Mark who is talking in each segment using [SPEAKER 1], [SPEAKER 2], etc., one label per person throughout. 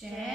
[SPEAKER 1] Jan.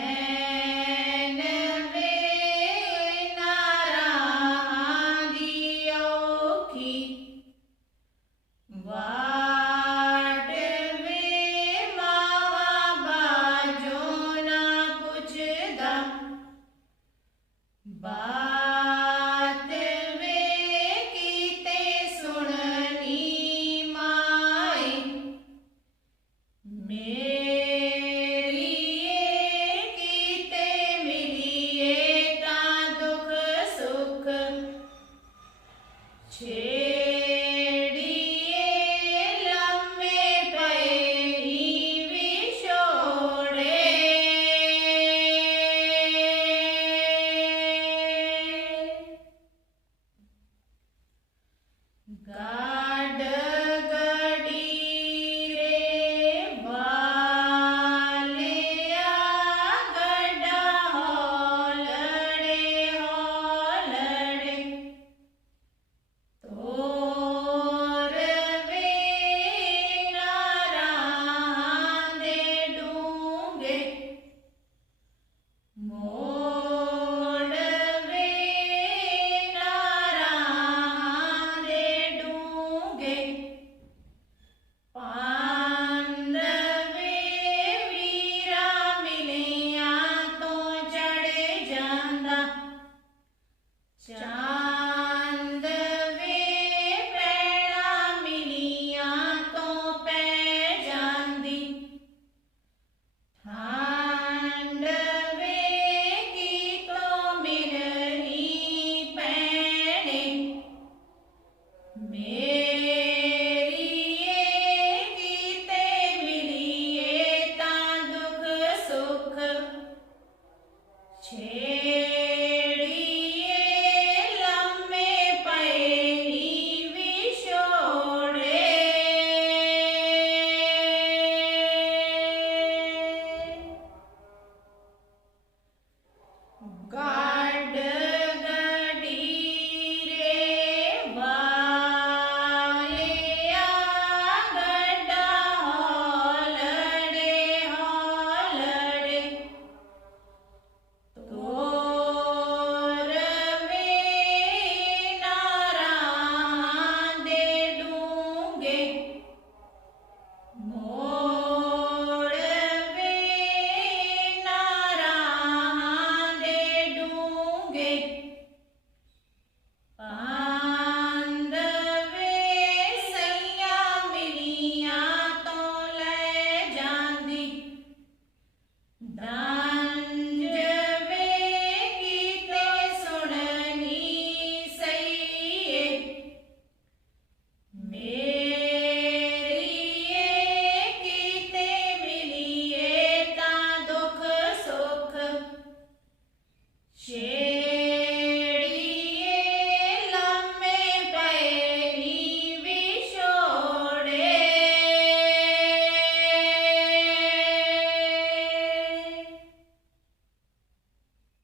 [SPEAKER 1] Yeah.